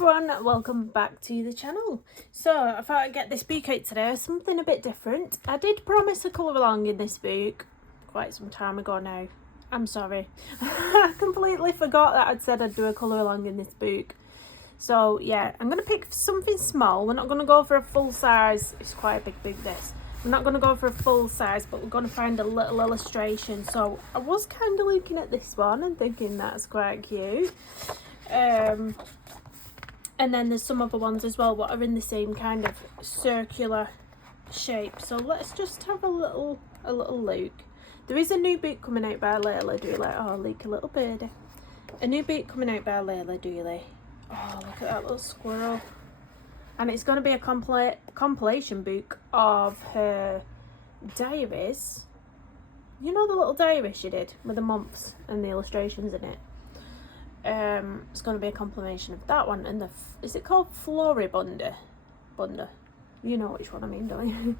everyone, welcome back to the channel. So I thought I'd get this book out today, something a bit different. I did promise a colour along in this book quite some time ago now. I'm sorry. I completely forgot that I'd said I'd do a colour along in this book. So yeah, I'm going to pick something small. We're not going to go for a full size. It's quite a big book this. We're not going to go for a full size, but we're going to find a little illustration. So I was kind of looking at this one and thinking that's quite cute. And then there's some other ones as well what are in the same kind of circular shape. So let's just have a little look. There is a new book coming out by Layla Dooley. Oh, look, a little birdie. A new book coming out by Layla Dooley. Oh, look at that little squirrel. And it's going to be a compilation book of her diaries. You know the little diary she did with the months and the illustrations in it? It's going to be a compilation of that one. And is it called Floribunda? You know which one I mean, don't you?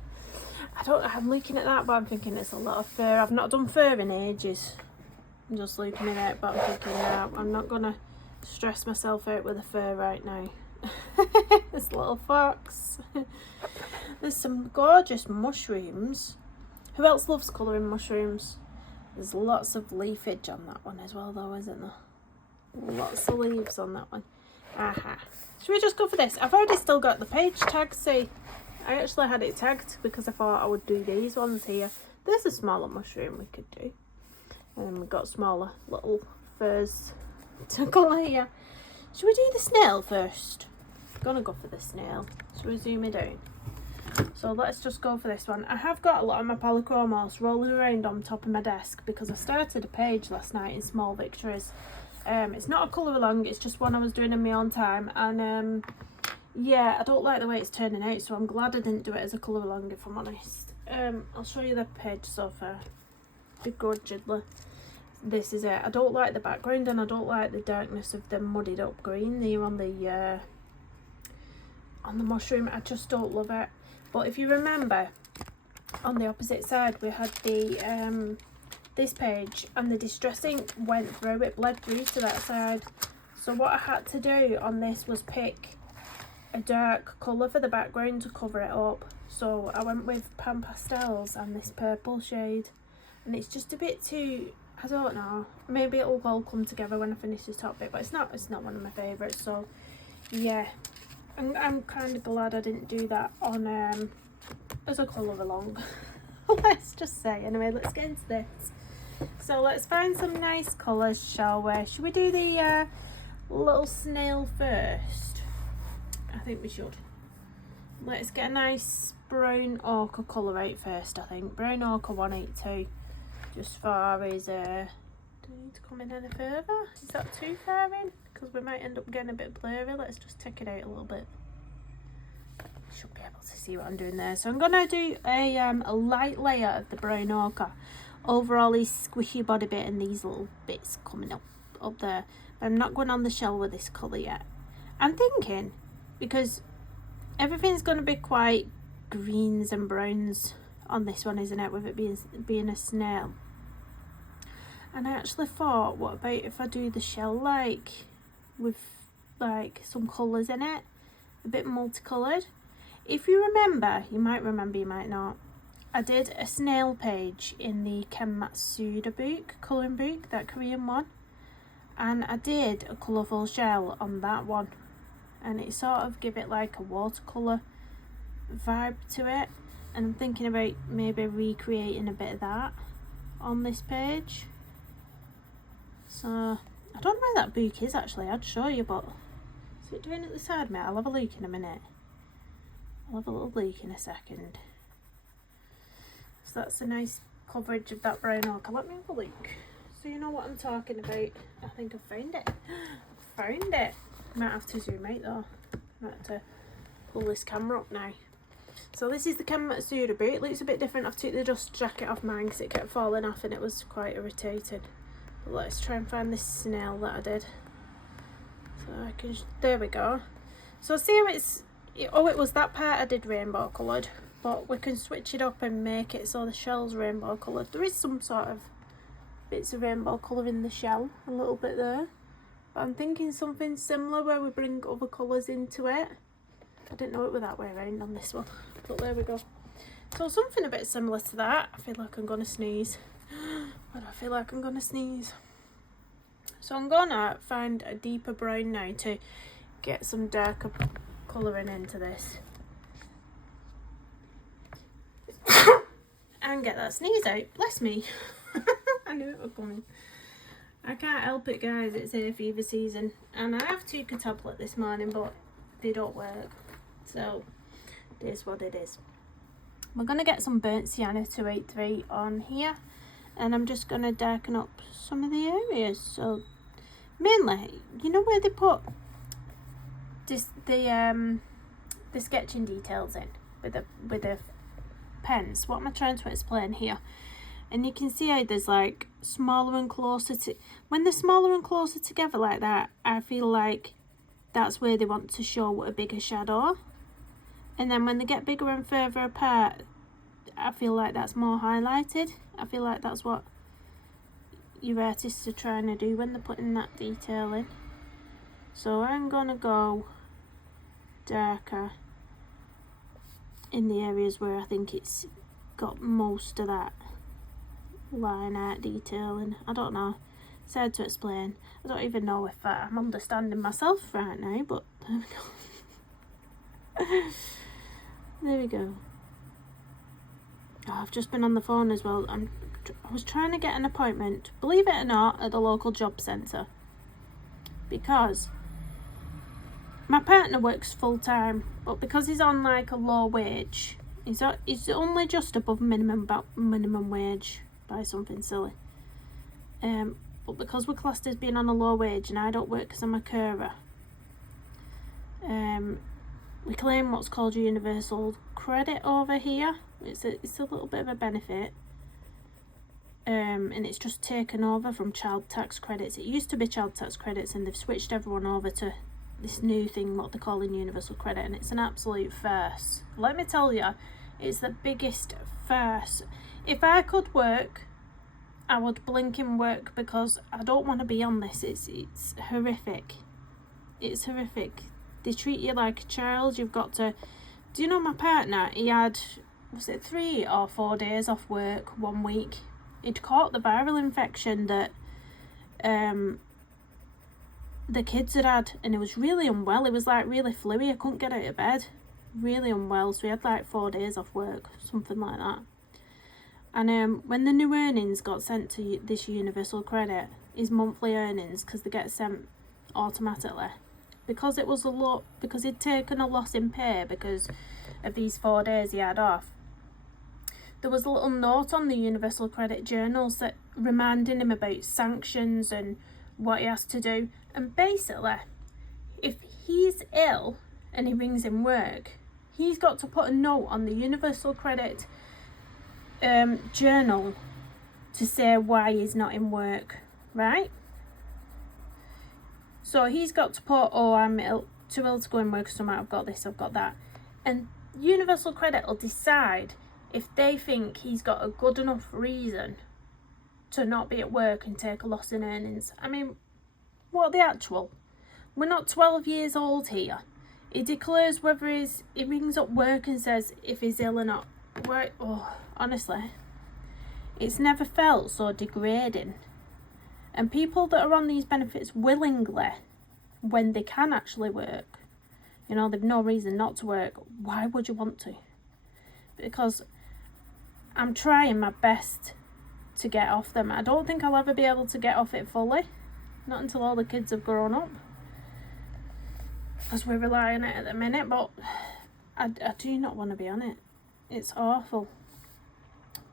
I'm looking at that, but I'm thinking it's a lot of fur. I've not done fur in ages. I'm just looking at it, but I'm thinking, I'm not going to stress myself out with the fur right now. This little fox. There's some gorgeous mushrooms. Who else loves colouring mushrooms? There's lots of leafage on that one as well though, isn't there? Lots of leaves on that one. Aha. Should we just go for this? I've already still got the page tag. See, I actually had it tagged because I thought I would do these ones here. There's a smaller mushroom we could do. And then we've got smaller little furs to colour here. Should we do the snail first? I'm gonna go for the snail. Should we zoom it down? So let's just go for this one. I have got a lot of my Polychromos rolling around on top of my desk because I started a page last night in Small Victories. It's not a colour along, it's just one I was doing in my own time, and yeah, I don't like the way it's turning out, so I'm glad I didn't do it as a colour along, if I'm honest. I'll show you the page so far, begrudgingly. This is it. I don't like the background and I don't like the darkness of the muddied up green there on the mushroom. I just don't love it. But if you remember, on the opposite side we had the this page, and the distress ink went through, it bled through to that side. So what I had to do on this was pick a dark colour for the background to cover it up. So I went with Fabercastell and this purple shade, and it's just a bit too, I don't know, maybe it'll all come together when I finish this top bit, but it's not one of my favourites. So yeah, I'm kind of glad I didn't do that on as a colour along. Let's just say. Anyway, let's get into this. So let's find some nice colours, shall we? Should we do the little snail first? I think we should. Let's get a nice brown ochre colour out first, I think. Brown ochre 182. Just far as, do I need to come in any further? Is that too far in? Because we might end up getting a bit blurry. Let's just take it out a little bit. Should be able to see what I'm doing there. So I'm going to do a light layer of the brown ochre over all these squishy body bit and these little bits coming up there. But I'm not going on the shell with this colour yet. I'm thinking, because everything's going to be quite greens and browns on this one, isn't it, with it being a snail. And I actually thought, what about if I do the shell like with like some colours in it, a bit multicoloured. If you remember, you might remember, you might not, I did a snail page in the Ken Matsuda book, colouring book, that Korean one, and I did a colourful shell on that one, and it sort of give it like a watercolour vibe to it, and I'm thinking about maybe recreating a bit of that on this page. So I don't know where that book is actually, I'd show you, but is it doing at the side, mate? I'll have a look in a minute. I'll have a little look in a second. So that's a nice coverage of that brown ochre. Let me have a look so you know what I'm talking about. I think I found it. Found it. Might have to zoom out though. Might have to pull this camera up now. So this is the Ken Matsuda boot. It looks a bit different. I've took the dust jacket off mine because it kept falling off and it was quite irritated. But let's try and find this snail that I did. So I can, there we go. So see how it's, oh, it was that part I did rainbow coloured. But we can switch it up and make it so the shell's rainbow coloured. There is some sort of bits of rainbow colour in the shell, a little bit there. But I'm thinking something similar where we bring other colours into it. I didn't know it was that way around on this one, but there we go. So something a bit similar to that. I feel like I'm going to sneeze. Why do I feel like I'm going to sneeze? So I'm going to find a deeper brown now to get some darker colouring into this. And get that sneeze out. Bless me. I knew it was coming. I can't help it, guys. It's hay fever season. And I have took a tablet this morning, but they don't work. So, it is what it is. We're going to get some burnt sienna 283 on here. And I'm just going to darken up some of the areas. So, mainly, you know where they put the sketching details in with the pens? What am I trying to explain here? And you can see how there's like smaller and closer to... When they're smaller and closer together like that, I feel like that's where they want to show a bigger shadow. And then when they get bigger and further apart, I feel like that's more highlighted. I feel like that's what your artists are trying to do when they're putting that detail in. So I'm going to go darker in the areas where I think it's got most of that line art detail in. I don't know. It's hard to explain. I don't even know if I'm understanding myself right now, but there we go. There we go. Oh, I've just been on the phone as well. I was trying to get an appointment, believe it or not, at the local job centre. Because my partner works full time, but because he's on like a low wage, he's only just above minimum wage by something silly. But because we're classed as being on a low wage and I don't work because I'm a carer, we claim what's called universal credit over here. It's a little bit of a benefit, and it's just taken over from child tax credits. It used to be child tax credits and they've switched everyone over to this new thing, what they're calling universal credit, and it's an absolute farce. Let me tell you, it's the biggest farce. If I could work, I would blink and work because I don't want to be on this. It's horrific. It's horrific. They treat you like a child. You've got to... Do you know my partner? He had, was it 3 or 4 days off work 1 week. He'd caught the viral infection that the kids had, and he was really unwell. He was like really fluey. I couldn't get out of bed. Really unwell. So he had like 4 days off work, something like that. And when the new earnings got sent to this universal credit, his monthly earnings, because they get sent automatically, because it was a lot, because he'd taken a loss in pay because of these 4 days he had off, there was a little note on the universal credit journals that reminding him about sanctions and what he has to do. And basically, if he's ill and he rings in work, he's got to put a note on the universal credit journal to say why he's not in work, right? So he's got to put, oh, I'm too ill to go in work, so I've got this, I've got that. And universal credit will decide if they think he's got a good enough reason to not be at work and take a loss in earnings. I mean, what the actual? We're not 12 years old here. He declares whether he rings up work and says if he's ill or not. Right? Oh, honestly, it's never felt so degrading. And people that are on these benefits willingly, when they can actually work, you know, they've no reason not to work. Why would you want to? Because I'm trying my best to get off them. I don't think I'll ever be able to get off it fully. Not until all the kids have grown up. Because we rely on it at the minute. But I do not want to be on it. It's awful.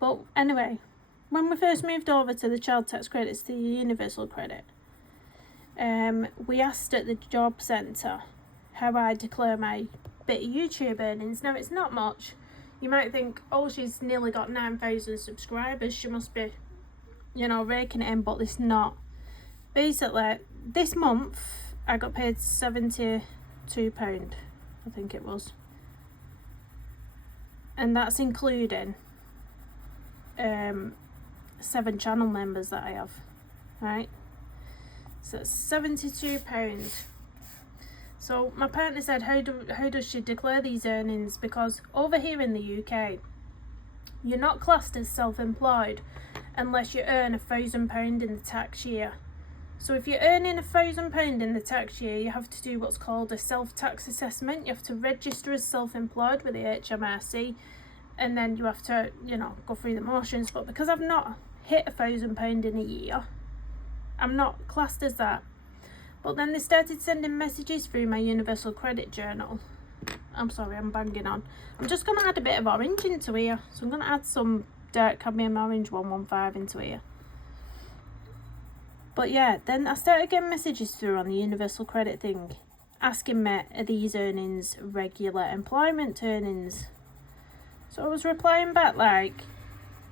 But anyway, when we first moved over to the child tax credits, to the universal credit, we asked at the job centre how I declare my bit of YouTube earnings. Now, it's not much. You might think, oh, she's nearly got 9,000 subscribers. She must be, you know, raking it in, but it's not. Basically, this month, I got paid £72, I think it was. And that's including 7 channel members that I have, right? So that's £72. So my partner said, how does she declare these earnings? Because over here in the UK, you're not classed as self-employed unless you earn £1,000 in the tax year. So if you're earning £1,000 in the tax year, you have to do what's called a self-tax assessment. You have to register as self-employed with the HMRC, and then you have to, you know, go through the motions. But because I've not hit £1,000 in a year, I'm not classed as that. But then they started sending messages through my Universal Credit Journal. I'm sorry, I'm banging on. I'm just going to add a bit of orange into here. So I'm going to add some dark cadmium orange 115 into here. But yeah, then I started getting messages through on the Universal Credit thing, asking me, are these earnings regular employment earnings? So I was replying back like,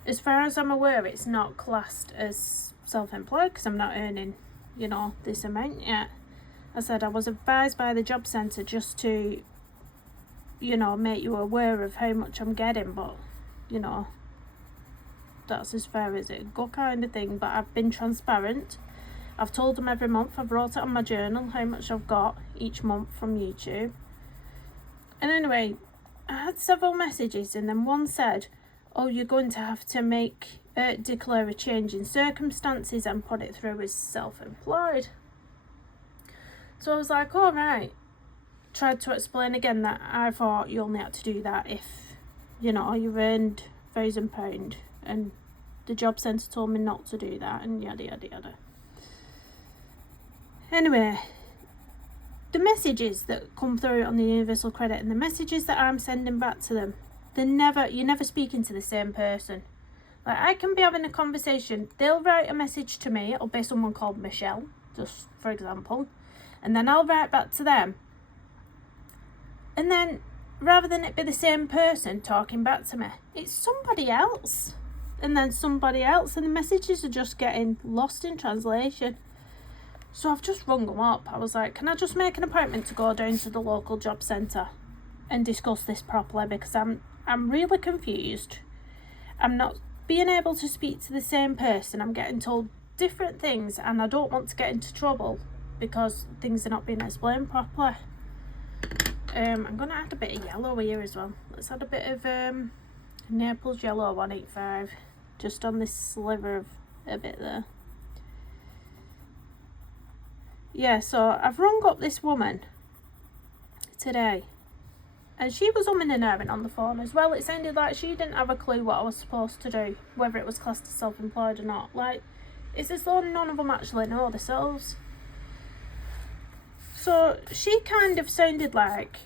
as far as I'm aware, it's not classed as self-employed because I'm not earning, you know, this amount yet. I said I was advised by the job centre just to, you know, make you aware of how much I'm getting, but, you know, that's as far as it go kind of thing. But I've been transparent. I've told them every month. I've wrote it on my journal how much I've got each month from YouTube. And anyway, I had several messages, and then one said, oh, you're going to have to declare a change in circumstances and put it through as self-employed. So I was like, all right. Tried to explain again that I thought you only had to do that if, you know, you earned £1,000, and the job centre told me not to do that, and yada yada yada. Anyway, the messages that come through on the Universal Credit and the messages that I'm sending back to them, you're never speaking to the same person. Like, I can be having a conversation, they'll write a message to me, it'll be someone called Michelle, just for example, and then I'll write back to them. And then, rather than it be the same person talking back to me, it's somebody else. And then somebody else, and the messages are just getting lost in translation. So I've just rung them up. I was like, can I just make an appointment to go down to the local job centre and discuss this properly? Because I'm really confused. I'm not being able to speak to the same person. I'm getting told different things, and I don't want to get into trouble because things are not being explained properly. I'm going to add a bit of yellow here as well. Let's add a bit of Naples yellow 185 just on this sliver of a bit there. Yeah, so I've rung up this woman today, and she was umming and ahhing on the phone as well. It sounded like she didn't have a clue what I was supposed to do, whether it was classed as self-employed or not. Like, it's as though none of them actually know themselves. So she kind of sounded like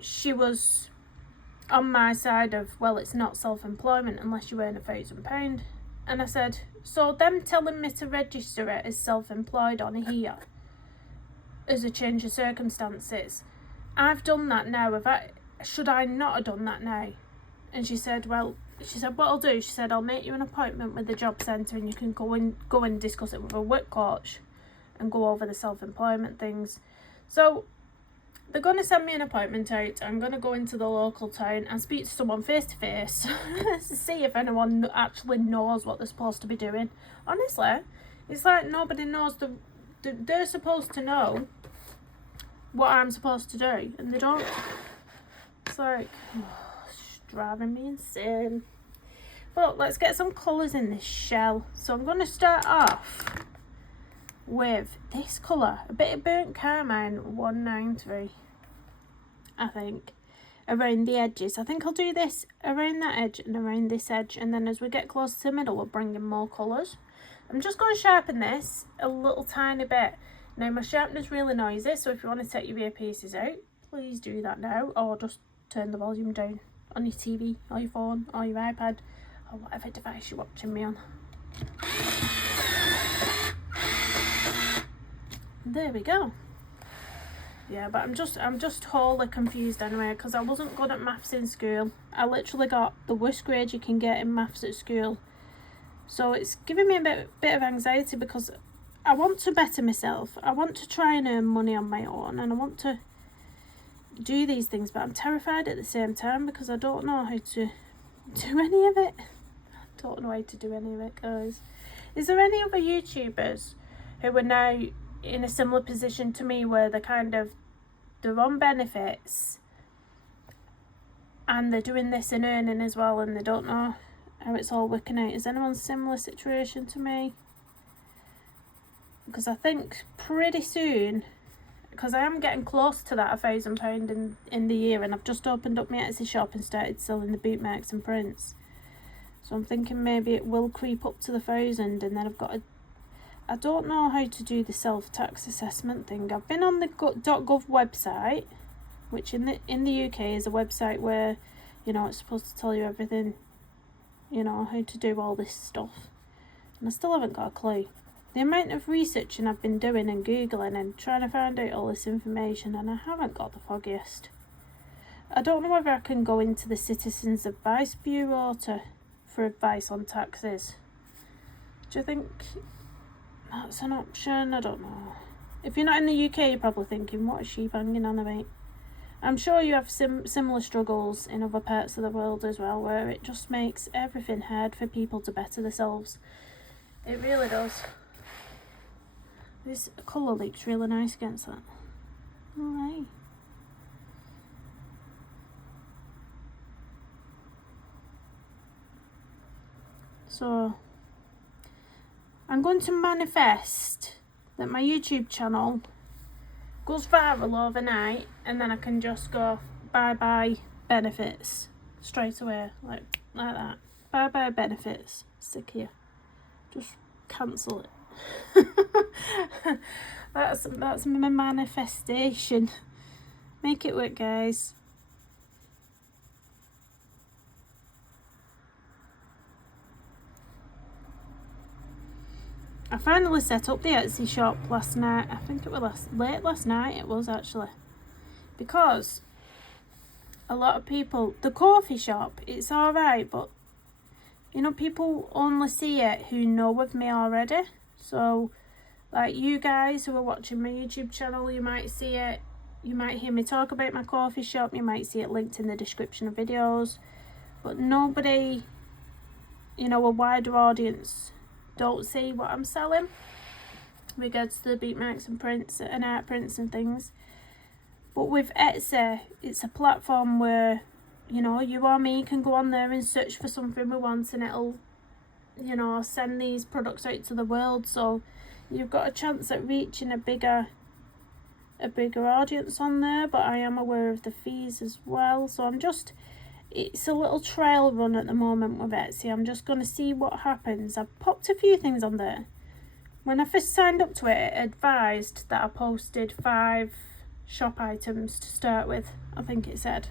she was on my side of, well, it's not self-employment unless you earn £1,000. And I said, so them telling me to register it as self-employed on here as a change of circumstances, I've done that now. Should I not have done that now? And she said, what I'll do, she said, I'll make you an appointment with the job centre, and you can go and discuss it with a work coach and go over the self-employment things. So they're going to send me an appointment out. I'm going to go into the local town and speak to someone face to face to see if anyone actually knows what they're supposed to be doing. Honestly, it's like nobody knows they're supposed to know what I'm supposed to do, and they don't. It's like, it's driving me insane. But let's get some colours in this shell. So I'm going to start off with this colour, a bit of burnt carmine 193, I think, around the edges. I think I'll do this around that edge and around this edge, and then as we get close to the middle we'll bring in more colours. I'm just going to sharpen this a little tiny bit. Now my sharpener's really noisy, so if you want to take your earpieces out, please do that now, or just turn the volume down on your TV or your phone or your iPad or whatever device you're watching me on. There we go. Yeah, but I'm just wholly confused anyway, because I wasn't good at maths in school. I literally got the worst grade you can get in maths at school. So it's giving me a bit of anxiety, because I want to better myself. I want to try and earn money on my own, and I want to do these things, but I'm terrified at the same time because I don't know how to do any of it. Guys. Is there any other YouTubers who are now in a similar position to me where they're on benefits and they're doing this and earning as well, and they don't know how it's all working out. Is anyone similar situation to me? Because I think pretty soon, because I am getting close to that £1,000 in the year, and I've just opened up my Etsy shop and started selling the bootmarks and prints. So I'm thinking maybe it will creep up to the 1,000, and then I don't know how to do the self-tax assessment thing. I've been on the .gov website, which in the UK is a website where, you know, it's supposed to tell you everything, you know, how to do all this stuff. And I still haven't got a clue. The amount of researching I've been doing and Googling and trying to find out all this information, and I haven't got the foggiest. I don't know whether I can go into the Citizens Advice Bureau for advice on taxes. Do you think that's an option? I don't know. If you're not in the UK, you're probably thinking, what is she banging on about? I'm sure you have similar struggles in other parts of the world as well, where it just makes everything hard for people to better themselves. It really does. This colour looks really nice against that. Alright. So, I'm going to manifest that my YouTube channel goes viral overnight, and then I can just go bye-bye benefits straight away, like that. Bye-bye benefits. Stick here. Just cancel it. That's my manifestation. Make it work, guys. I finally set up the Etsy shop last night. I think it was late last night it was actually. Because a lot of people, the coffee shop, it's alright, but you know, people only see it who know of me already. So, like you guys who are watching my YouTube channel, you might see it, you might hear me talk about my coffee shop, you might see it linked in the description of videos, but nobody, you know, a wider audience don't see what I'm selling in regards to the bootmarks and prints and art prints and things. But with Etsy, it's a platform where, you know, you or me can go on there and search for something we want, and it'll, you know, send these products out to the world. So you've got a chance at reaching a bigger audience on there. But I am aware of the fees as well, so it's a little trial run at the moment with Etsy. I'm just going to see what happens. I've popped a few things on there. When I first signed up to it, it advised that I posted 5 shop items to start with. I think it said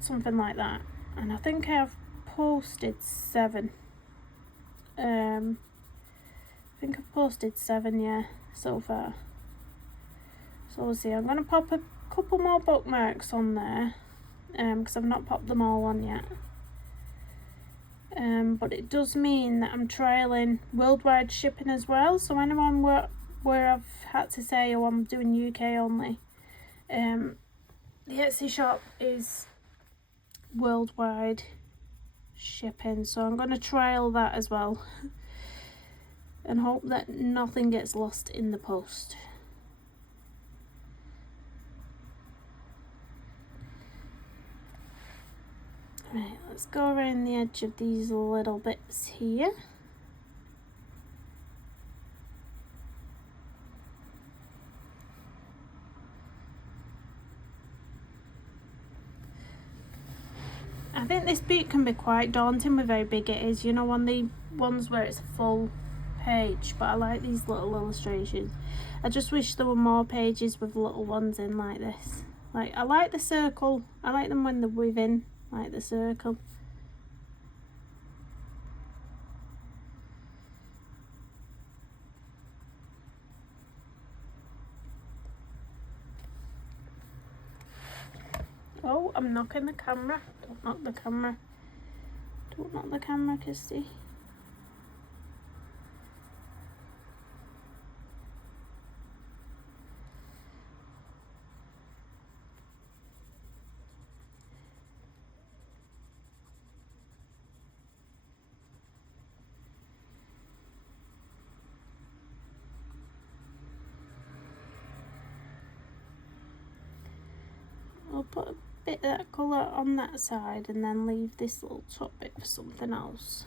something like that, and I think I have posted 7. I think I've posted 7, yeah, so far. So we'll see. I'm going to pop a couple more bookmarks on there, because I've not popped them all on yet. But it does mean that I'm trialling worldwide shipping as well. So anyone where I've had to say, oh, I'm doing UK only, the Etsy shop is worldwide shipping, so I'm going to trial that as well and hope that nothing gets lost in the post. Right, let's go around the edge of these little bits here. I think this book can be quite daunting with how big it is, you know, on the ones where it's a full page, but I like these little illustrations. I just wish there were more pages with little ones in like this. Like, I like the circle, I like them when they're within, like the circle. Oh, I'm knocking the camera. Don't knock the camera. Don't knock the camera, Kirsty. put a bit of that colour on that side and then leave this little top bit for something else.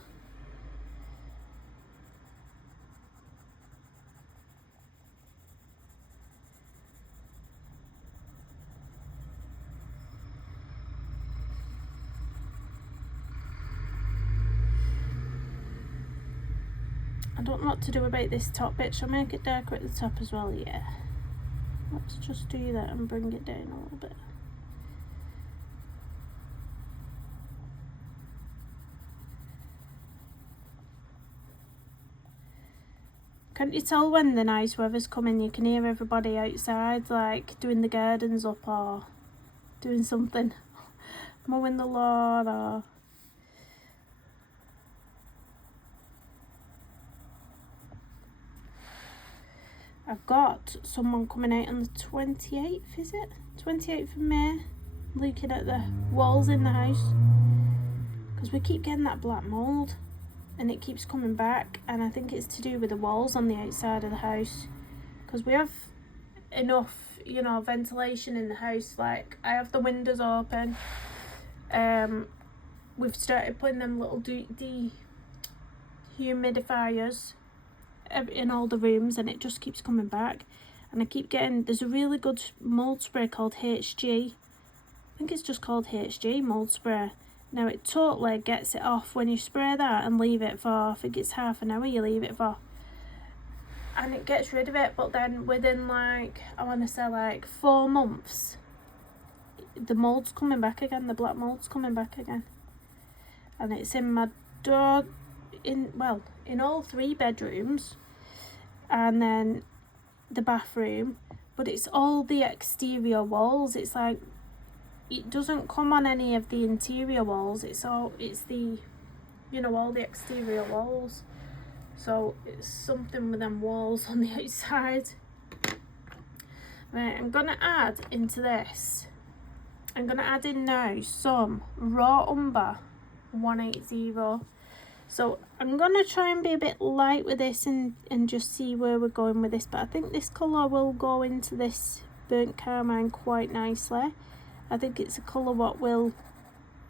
I don't know what to do about this top bit. Shall I make it darker at the top as well? Yeah. Let's just do that and bring it down a little bit. Can't you tell when the nice weather's coming? You can hear everybody outside, like doing the gardens up or doing something, mowing the lawn or... I've got someone coming out on the 28th, is it? 28th of May, looking at the walls in the house. Because we keep getting that black mould and it keeps coming back, and I think it's to do with the walls on the outside of the house. Because we have enough, you know, ventilation in the house. Like, I have the windows open. We've started putting them little dehumidifiers in all the rooms, and it just keeps coming back. And I keep getting, there's a really good mould spray called HG. I think it's just called HG mould spray. Now it totally gets it off when you spray that and leave it for, I think it's half an hour you leave it for, and it gets rid of it. But then within, like, I want to say like 4 months, the mould's coming back again, the black mould's coming back again. And it's in my door, in all 3 bedrooms, and then the bathroom, but it's all the exterior walls. It's like, it doesn't come on any of the interior walls, it's the, you know, all the exterior walls. So it's something with them walls on the outside. Right, I'm gonna add into this, I'm gonna add in now some raw umber 180. So I'm going to try and be a bit light with this and just see where we're going with this. But I think this colour will go into this burnt carmine quite nicely. I think it's a colour what will,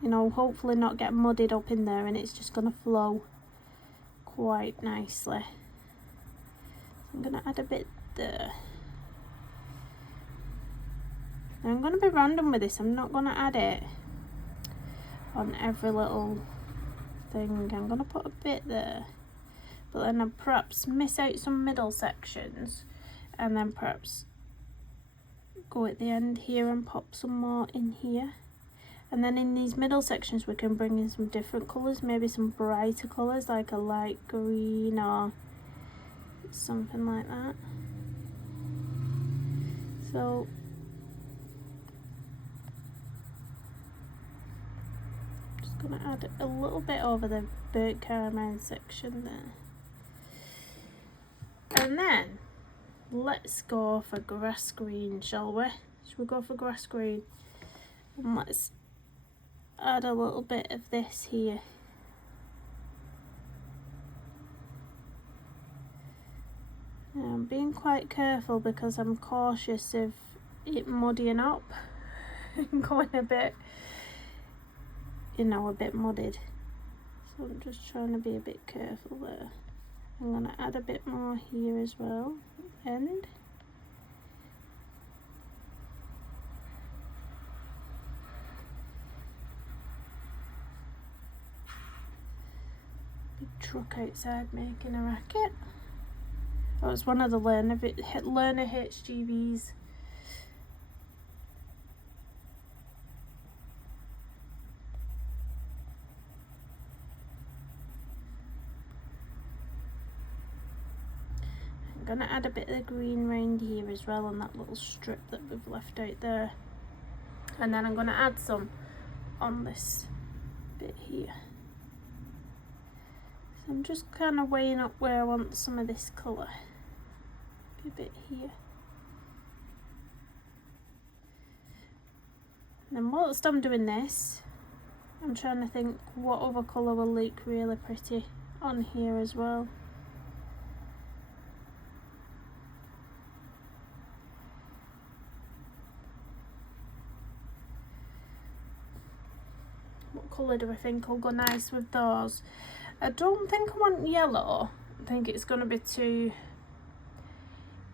you know, hopefully not get muddied up in there, and it's just going to flow quite nicely. I'm going to add a bit there. Now I'm going to be random with this. I'm not going to add it on every little thing. I'm going to put a bit there, but then I'll perhaps miss out some middle sections, and then perhaps go at the end here and pop some more in here. And then in these middle sections we can bring in some different colours, maybe some brighter colours like a light green or something like that. So going to add a little bit over the burnt carmine section there. And then let's go for grass green, shall we? Should we go for grass green? And let's add a little bit of this here. Now, I'm being quite careful because I'm cautious of it muddying up and going a bit, you know, a bit muddied. So I'm just trying to be a bit careful there. I'm going to add a bit more here as well, and big truck outside making a racket. Oh, it's one of the learner HGVs. I'm going to add a bit of green round here as well on that little strip that we've left out there, and then I'm going to add some on this bit here. So I'm just kind of weighing up where I want some of this colour. A bit here. And then whilst I'm doing this, I'm trying to think what other colour will look really pretty on here as well. colour do I think will go nice with those? I don't think I want yellow. I think it's going to be too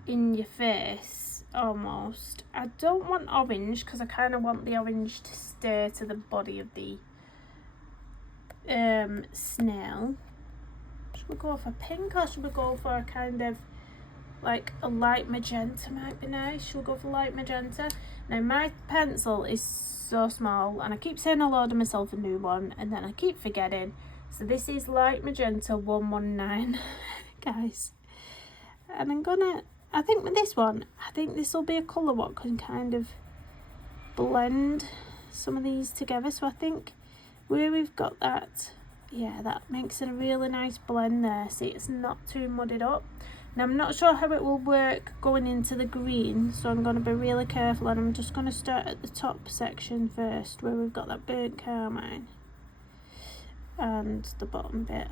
in your face almost. I don't want orange because I kind of want the orange to stay to the body of the snail. Should we go for pink or should we go for a kind of like a light magenta? Might be nice. Should we go for light magenta? Now my pencil is so small and I keep saying I'll order myself a new one and then I keep forgetting. So this is light magenta 119 guys, and I think with this one, I think this will be a colour what can kind of blend some of these together. So I think where we've got that, yeah, that makes it a really nice blend there. See, it's not too muddied up. Now I'm not sure how it will work going into the green, so I'm going to be really careful, and I'm just going to start at the top section first where we've got that burnt carmine and the bottom bit,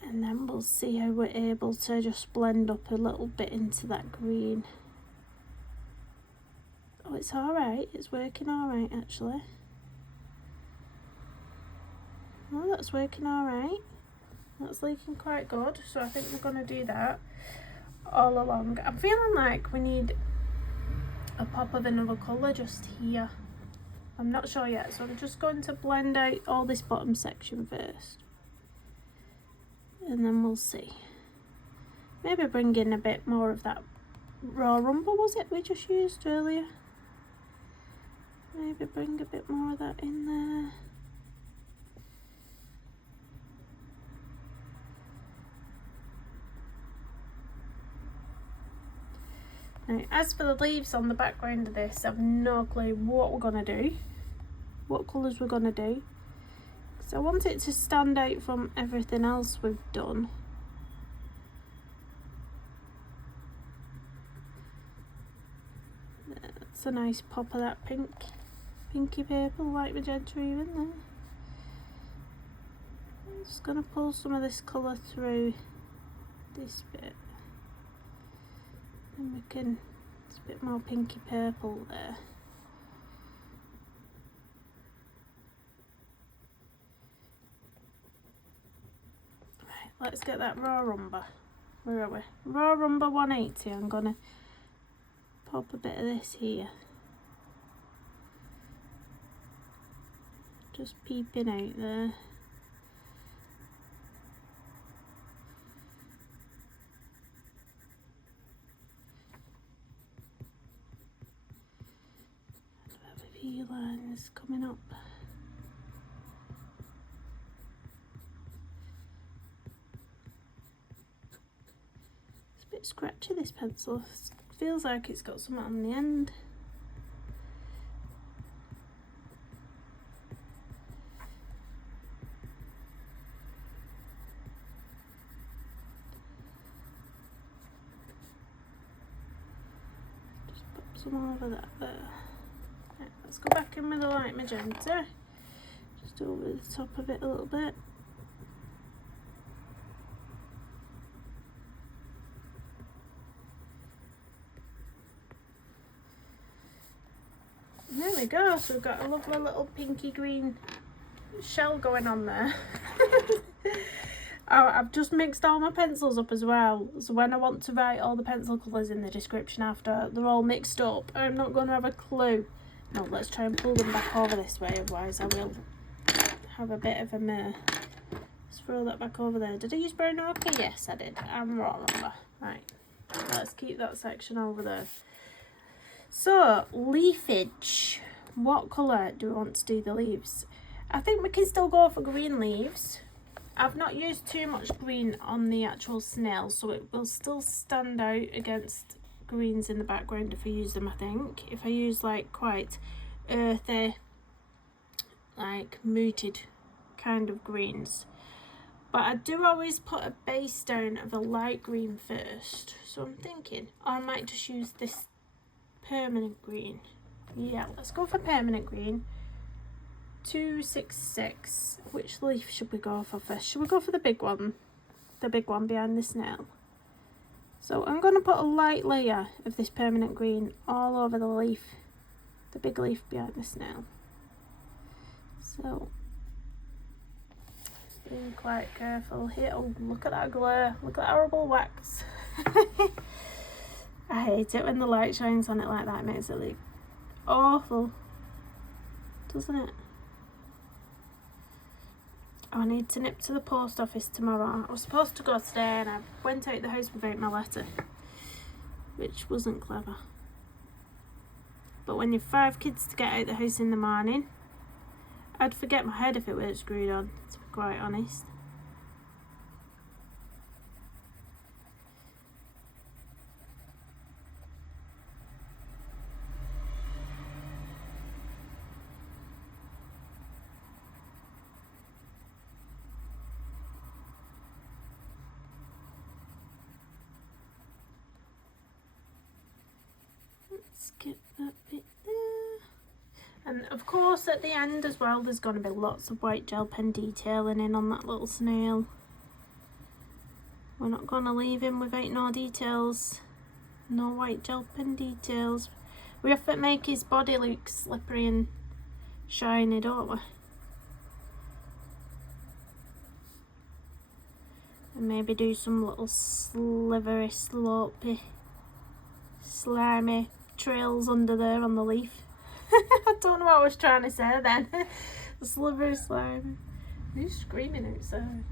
and then we'll see how we're able to just blend up a little bit into that green. Oh, it's alright, it's working alright actually. Oh, that's working alright. That's looking quite good, so I think we're going to do that all along. I'm feeling like we need a pop of another colour just here. I'm not sure yet, so I'm just going to blend out all this bottom section first. And then we'll see. Maybe bring in a bit more of that raw umber, was it we just used earlier? Maybe bring a bit more of that in there. Now, as for the leaves on the background of this, I've no clue what we're going to do, what colours we're going to do, because I want it to stand out from everything else we've done. That's a nice pop of that pinky purple, light magenta even there. I'm just going to pull some of this colour through this bit. And we can, it's a bit more pinky purple there. Right, let's get that raw umber. Where are we? Raw umber 180. I'm gonna pop a bit of this here. Just peeping out there. Lines coming up. It's a bit scratchy, this pencil. It feels like it's got something on the end. Just pop some over that there. Let's go back in with the light magenta, just over the top of it a little bit. And there we go, so we've got a lovely little pinky green shell going on there. Oh, I've just mixed all my pencils up as well, so when I want to write all the pencil colours in the description after, they're all mixed up. I'm not going to have a clue. No, let's try and pull them back over this way, otherwise I will have a bit of a mare. Let's throw that back over there. Did I use brown ochre? Yes, I did. And raw umber. Right, let's keep that section over there. So, leafage. What colour do we want to do the leaves? I think we can still go for green leaves. I've not used too much green on the actual snail, so it will still stand out against greens in the background if I use them. I think if I use like quite earthy, like muted kind of greens, but I do always put a base down of a light green first, so I'm thinking I might just use this permanent green. Yeah, let's go for permanent green. 266. Which leaf should we go for first? Should we go for the big one behind the snail? So I'm going to put a light layer of this permanent green all over the leaf, the big leaf behind the snail. So, being quite careful here. Oh, look at that glare. Look at that horrible wax. I hate it when the light shines on it like that. It makes it look awful, doesn't it? I need to nip to the post office tomorrow. I was supposed to go today and I went out the house without my letter, which wasn't clever. But when you've 5 kids to get out the house in the morning, I'd forget my head if it weren't screwed on, to be quite honest. Let's get that bit there. And of course at the end as well there's going to be lots of white gel pen detailing in on that little snail. We're not going to leave him without no details. No white gel pen details. We have to make his body look slippery and shiny, don't we? And maybe do some little slivery, slopey, slimy trails under there on the leaf. I don't know what I was trying to say then. The slivery slime. Who's screaming outside?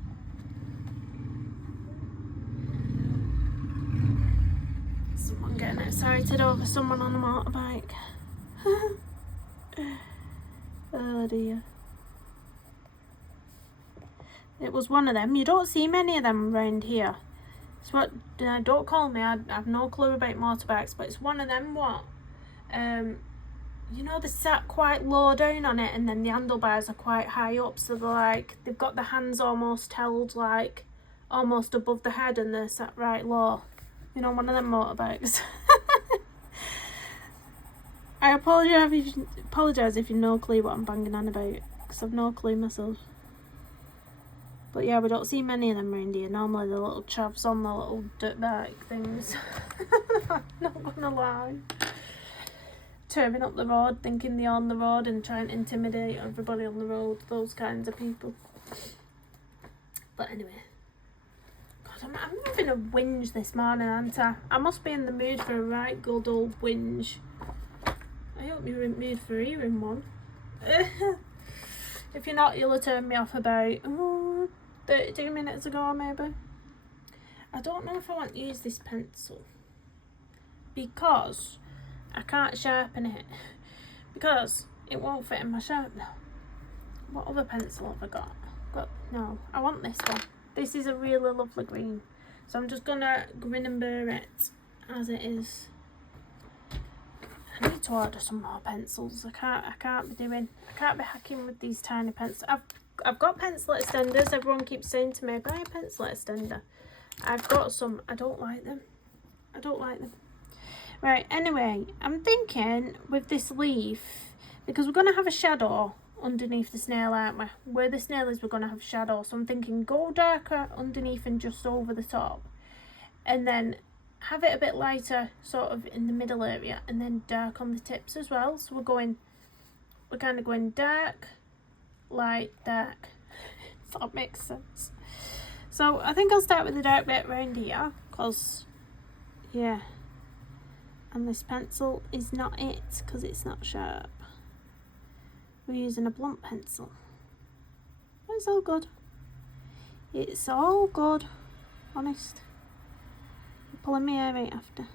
Someone getting excited over someone on a motorbike. Oh dear. It was one of them. You don't see many of them around here. It's what, don't call me, I have no clue about motorbikes, but it's one of them what, you know, they sat quite low down on it and then the handlebars are quite high up, so they're like, they've got the hands almost held like almost above the head and they're sat right low. You know, one of them motorbikes. I apologise if you no clue what I'm banging on about, because I've no clue myself. But yeah, we don't see many of them around here. Normally the little chavs on the little dirt bike things. Not gonna lie. Turning up the road, thinking they're on the road and trying to intimidate everybody on the road. Those kinds of people. But anyway. God, I'm having a whinge this morning, aren't I? I must be in the mood for a right good old whinge. I hope you're in the mood for hearing one. If you're not, you'll have turned me off about 32 minutes ago maybe. I don't know if I want to use this pencil because I can't sharpen it, because it won't fit in my sharpener. What other pencil have I got? No, I want this one. This is a really lovely green, so I'm just gonna grin and bear it as it is. I need to order some more pencils. I can't be hacking with these tiny pencils. I've got pencil extenders. Everyone keeps saying to me, buy a pencil extender. I've got some. I don't like them. Right, anyway, I'm thinking with this leaf, because we're going to have a shadow underneath the snail, aren't we? Where the snail is, we're going to have shadow. So I'm thinking go darker underneath and just over the top. And then have it a bit lighter sort of in the middle area, and then dark on the tips as well. So we're kind of going dark, light, dark. If that makes sense. So I think I'll start with the dark bit around here, because yeah, and this pencil is not it because it's not sharp. We're using a blunt pencil. It's all good. It's all good, honest. Pulling my hair out after.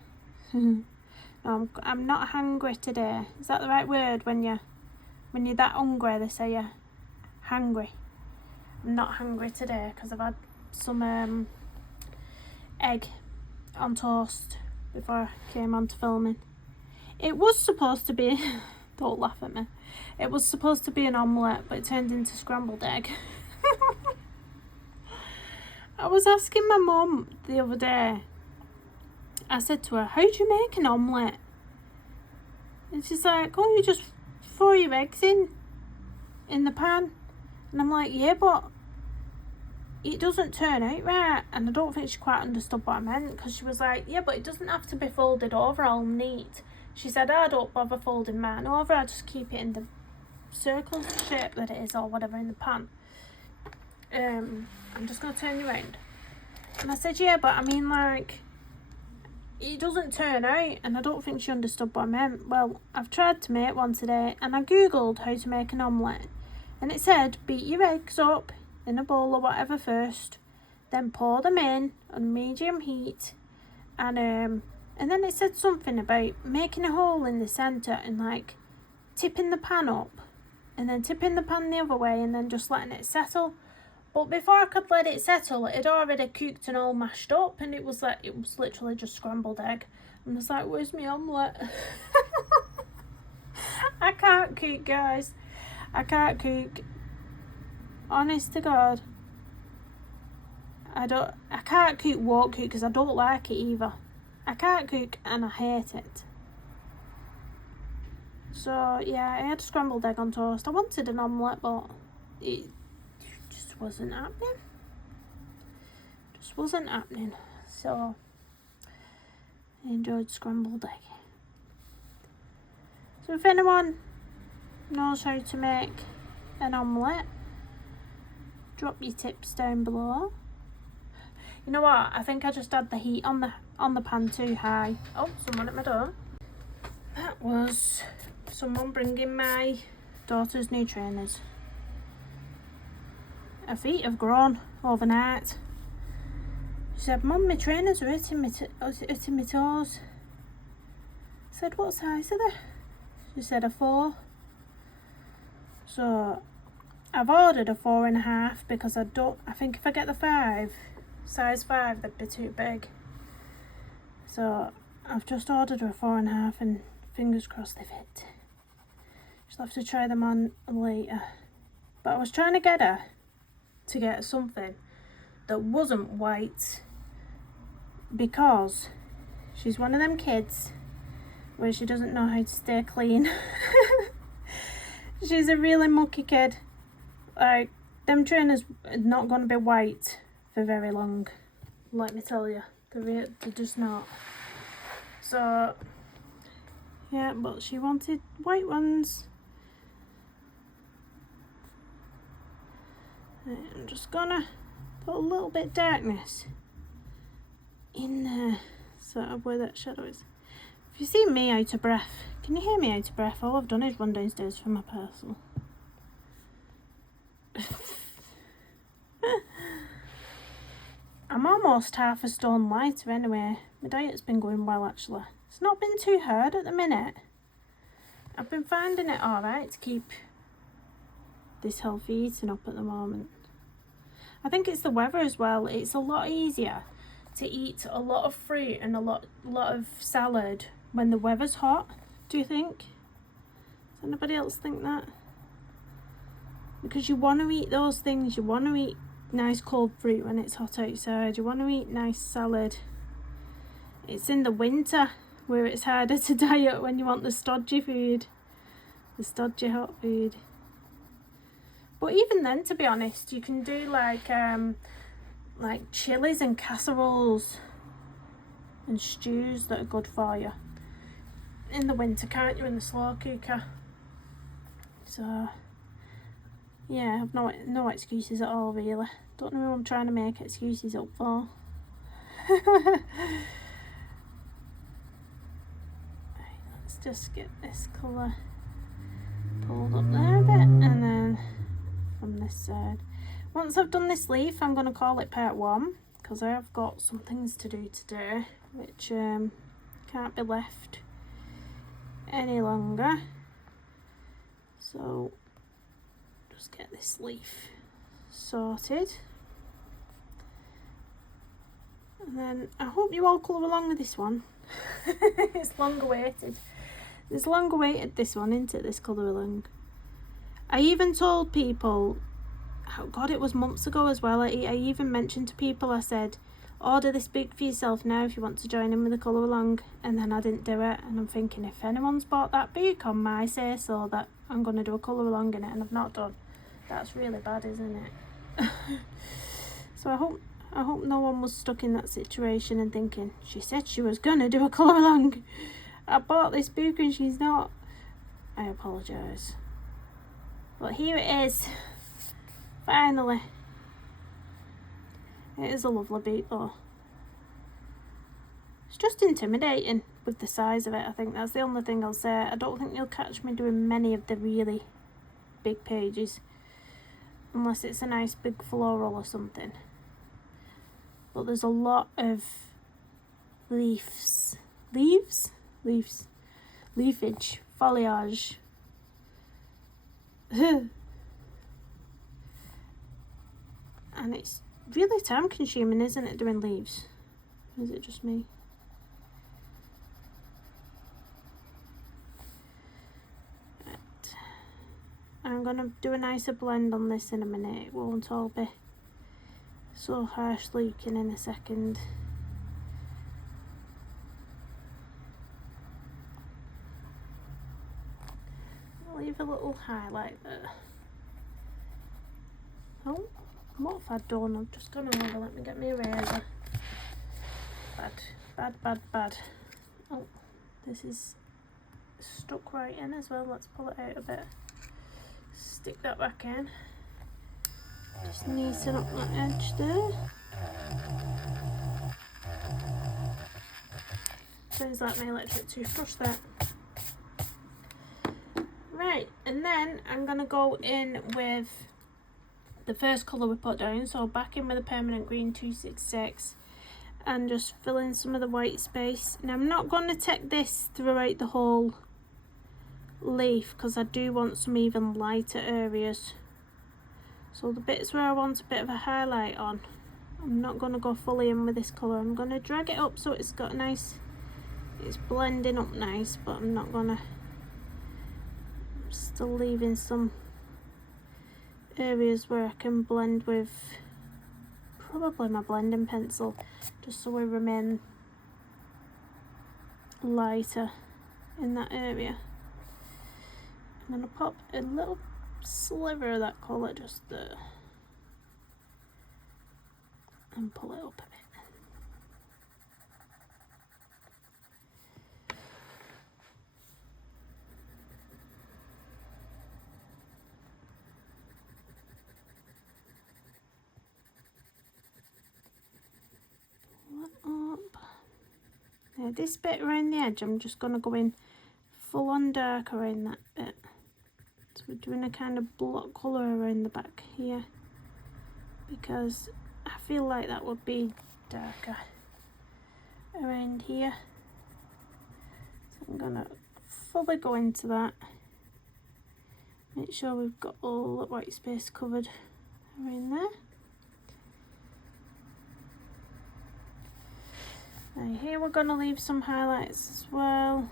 No, I'm not hungry today. Is that the right word when you're that hungry? They say you're hungry. I'm not hungry today because I've had some egg on toast before I came on to filming. It was supposed to be don't laugh at me. It was supposed to be an omelette, but it turned into scrambled egg. I was asking my mum the other day. I said to her, how do you make an omelette? And she's like, oh, you just throw your eggs in the pan. And I'm like, yeah, but it doesn't turn out right. And I don't think she quite understood what I meant, because she was like, yeah, but it doesn't have to be folded over all neat. She said, I don't bother folding mine over, I just keep it in the circle shape that it is, or whatever, in the pan. I'm just going to turn you around. And I said, yeah, but I mean, like, it doesn't turn out. And I don't think she understood what I meant. Well, I've tried to make one today, and I googled how to make an omelette, and it said beat your eggs up in a bowl or whatever first, then pour them in on medium heat, and then it said something about making a hole in the centre and like tipping the pan up, and then tipping the pan the other way, and then just letting it settle. But before I could let it settle, it had already cooked and all mashed up, and it was literally just scrambled egg. And I was like, where's my omelette? I can't cook, guys. I can't cook. Honest to God. I can't cook, won't cook, because I don't like it either. I can't cook and I hate it. So yeah, I had a scrambled egg on toast. I wanted an omelette, but it just wasn't happening. Just wasn't happening. So I enjoyed scrambled egg. So if anyone knows how to make an omelette, drop your tips down below. You know what? I think I just had the heat on the pan too high. Oh, someone at my door. That was someone bringing my daughter's new trainers. Her feet have grown overnight. She said, Mum, my trainers are hitting my toes. I said, what size are they? She said a 4. So I've ordered a 4.5 because I think if I get the 5, size 5, they'd be too big. So I've just ordered her a 4.5, and fingers crossed they fit. She'll have to try them on later. But I was trying to get her to get something that wasn't white, because she's one of them kids where she doesn't know how to stay clean. She's a really mucky kid. Like, them trainers are not going to be white for very long, let me tell you. They're just not. So yeah, but she wanted white ones. I'm just gonna put a little bit of darkness in there, sort of where that shadow is. If you see me out of breath, can you hear me out of breath? All I've done is run downstairs for my parcel. I'm almost half a stone lighter anyway. My diet's been going well, actually. It's not been too hard at the minute. I've been finding it alright to keep this healthy eating up at the moment. I think it's the weather as well. It's a lot easier to eat a lot of fruit and a lot of salad when the weather's hot, do you think? Does anybody else think that? Because you want to eat those things. You want to eat nice cold fruit when it's hot outside. You want to eat nice salad. It's in the winter where it's harder to diet, when you want the stodgy food, the stodgy hot food. But even then, to be honest, you can do like chilies and casseroles and stews that are good for you in the winter, can't you, in the slow cooker? So yeah, I've no excuses at all, really. Don't know who I'm trying to make excuses up for. Let's just get this colour pulled up there a bit, and then from this side. Once I've done this leaf, I'm going to call it part 1, because I have got some things to do today which can't be left any longer. So just get this leaf sorted, and then I hope you all colour along with this one. It's long awaited. It's long awaited, this one, isn't it? This colour along. I even told people, oh God, it was months ago as well. I even mentioned to people, I said, order this book for yourself now if you want to join in with the colour along, and then I didn't do it. And I'm thinking, if anyone's bought that book on my say so that I'm going to do a colour along in it, and I've not done. That's really bad, isn't it? So I hope no one was stuck in that situation and thinking, she said she was going to do a colour along. I bought this book and she's not. I apologise. But here it is, finally. It is a lovely beat though. It's just intimidating with the size of it. I think that's the only thing I'll say. I don't think you'll catch me doing many of the really big pages unless it's a nice big floral or something. But there's a lot of leafage, foliage. And it's really time consuming, isn't it, doing leaves? Or is it just me? Right. I'm gonna do a nicer blend on this in a minute. It won't all be so harsh looking in a second. I'll leave a little highlight there. Oh, what have I done? I've just gone over. Let me get my eraser. Bad. Oh, this is stuck right in as well. Let's pull it out a bit. Stick that back in. Just neaten up that edge there. Sounds like my electric toothbrush there. Right, and then I'm going to go in with the first colour we put down. So back in with a permanent green 266 and just fill in some of the white space. Now I'm not going to take this throughout the whole leaf because I do want some even lighter areas. So the bits where I want a bit of a highlight on, I'm not going to go fully in with this colour. I'm going to drag it up so it's got a nice, it's blending up nice, but I'm not going to, I'm still leaving some areas where I can blend with probably my blending pencil, just so we remain lighter in that area. I'm going to pop a little sliver of that colour just there and pull it up a bit. Now this bit around the edge, I'm just going to go in full on dark around that bit. So we're doing a kind of block colour around the back here because I feel like that would be darker around here. So I'm going to fully go into that. Make sure we've got all the white space covered around there. Now here we're going to leave some highlights as well,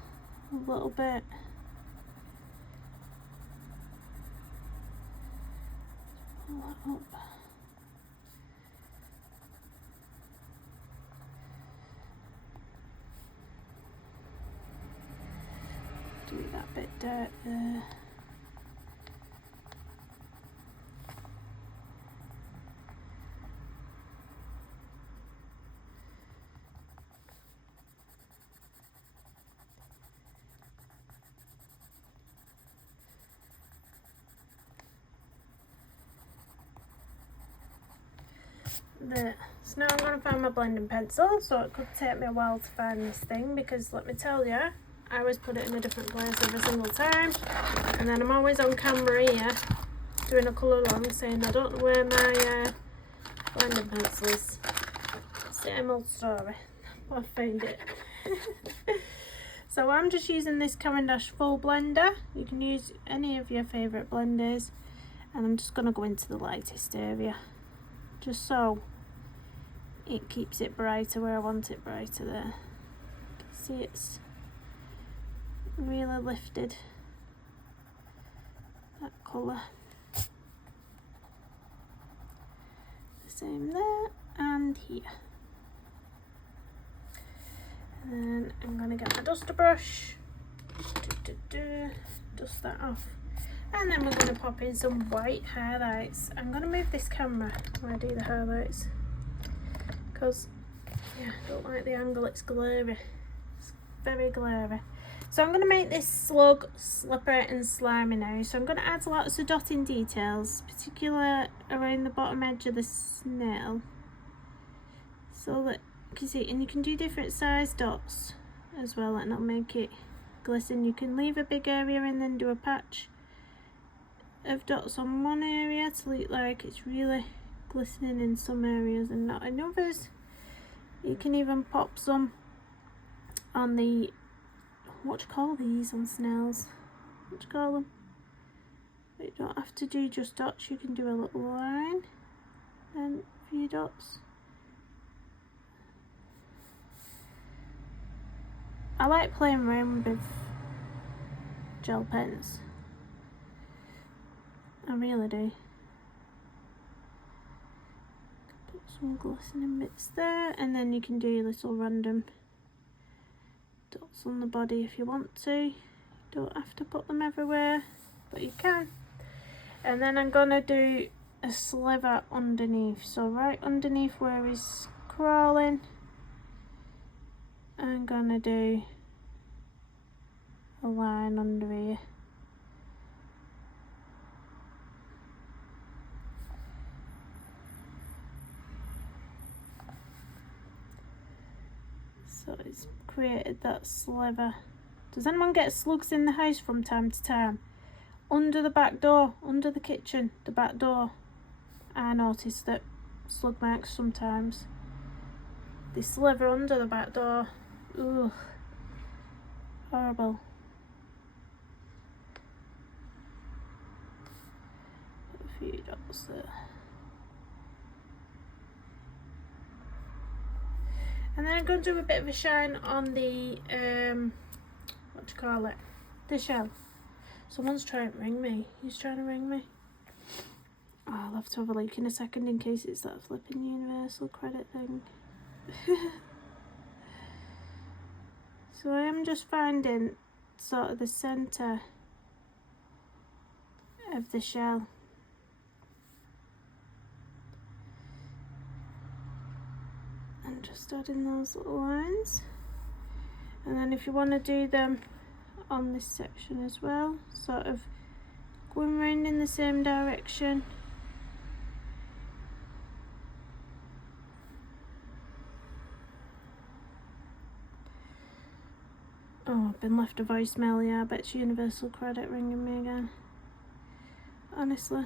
a little bit. Pull that up. Do that bit dark there. There. So now I'm going to find my blending pencil, so it could take me a while to find this thing because let me tell you, I always put it in a different place every single time, and then I'm always on camera here doing a colour along saying I don't know where my blending pencil is. Same old story, but I found it. So I'm just using this Caran d'Ache full blender. You can use any of your favourite blenders, and I'm just going to go into the lightest area just so it keeps it brighter where I want it brighter there. You can see it's really lifted that colour. The same there and here. And then I'm going to get my duster brush, dust that off. And then we're going to pop in some white highlights. I'm going to move this camera when I do the highlights because, yeah, I don't like the angle, it's glary. It's very glary. So I'm going to make this slug slippery and slimy now. So I'm going to add lots of dotting details, particularly around the bottom edge of the snail. So that you can see, and you can do different size dots as well, and it'll make it glisten. You can leave a big area and then do a patch of dots on one area to look like it's really glistening in some areas and not in others. You can even pop some on the, what do you call these on snails? What do you call them? But you don't have to do just dots, you can do a little line and a few dots. I like playing around with gel pens. I really do. Put some glistening bits there, and then you can do little random dots on the body if you want to. You don't have to put them everywhere, but you can. And then I'm gonna do a sliver underneath. So right underneath where he's crawling, I'm gonna do a line under here. So it's created that sliver. Does anyone get slugs in the house from time to time? Under the back door, under the kitchen, the back door, I notice that slug marks sometimes. They sliver under the back door. Ugh, horrible. Put a few dots there. And then I'm going to do a bit of a shine on the, what do you call it? The shell. Someone's trying to ring me. Who's trying to ring me? Oh, I'll have to have a look in a second in case it's that flipping universal credit thing. So I am just finding sort of the centre of the shell. And just adding those little lines. And then if you want to do them on this section as well, sort of going round in the same direction. Oh, I've been left a voicemail, yeah, I bet it's Universal Credit ringing me again. Honestly.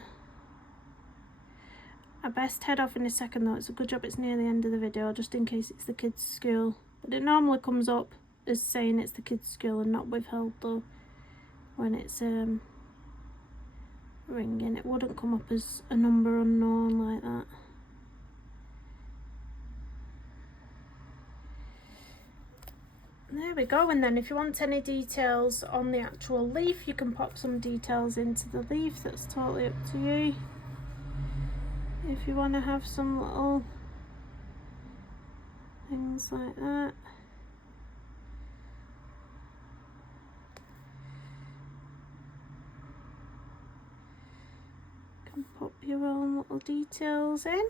I best head off in a second though, it's a good job it's near the end of the video, just in case it's the kids' school. But it normally comes up as saying it's the kids' school and not withheld though, when it's ringing. It wouldn't come up as a number unknown like that. There we go, and then if you want any details on the actual leaf, you can pop some details into the leaf, that's totally up to you. If you want to have some little things like that. You can pop your own little details in.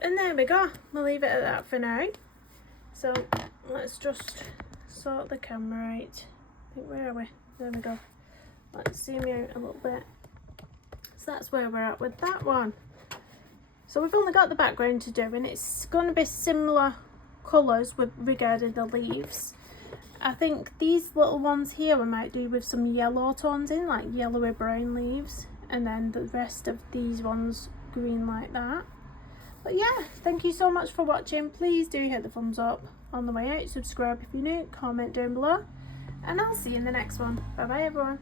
And there we go, we'll leave it at that for now. So let's just sort the camera out. I think, where are we? There we go. Let's zoom out a little bit. So that's where we're at with that one. So we've only got the background to do, and it's going to be similar colours with regarding the leaves. I think these little ones here we might do with some yellow tones in, like yellowy brown leaves, and then the rest of these ones green like that. But yeah, thank you so much for watching. Please do hit the thumbs up on the way out, subscribe if you're new, comment down below, and I'll see you in the next one. Bye bye everyone.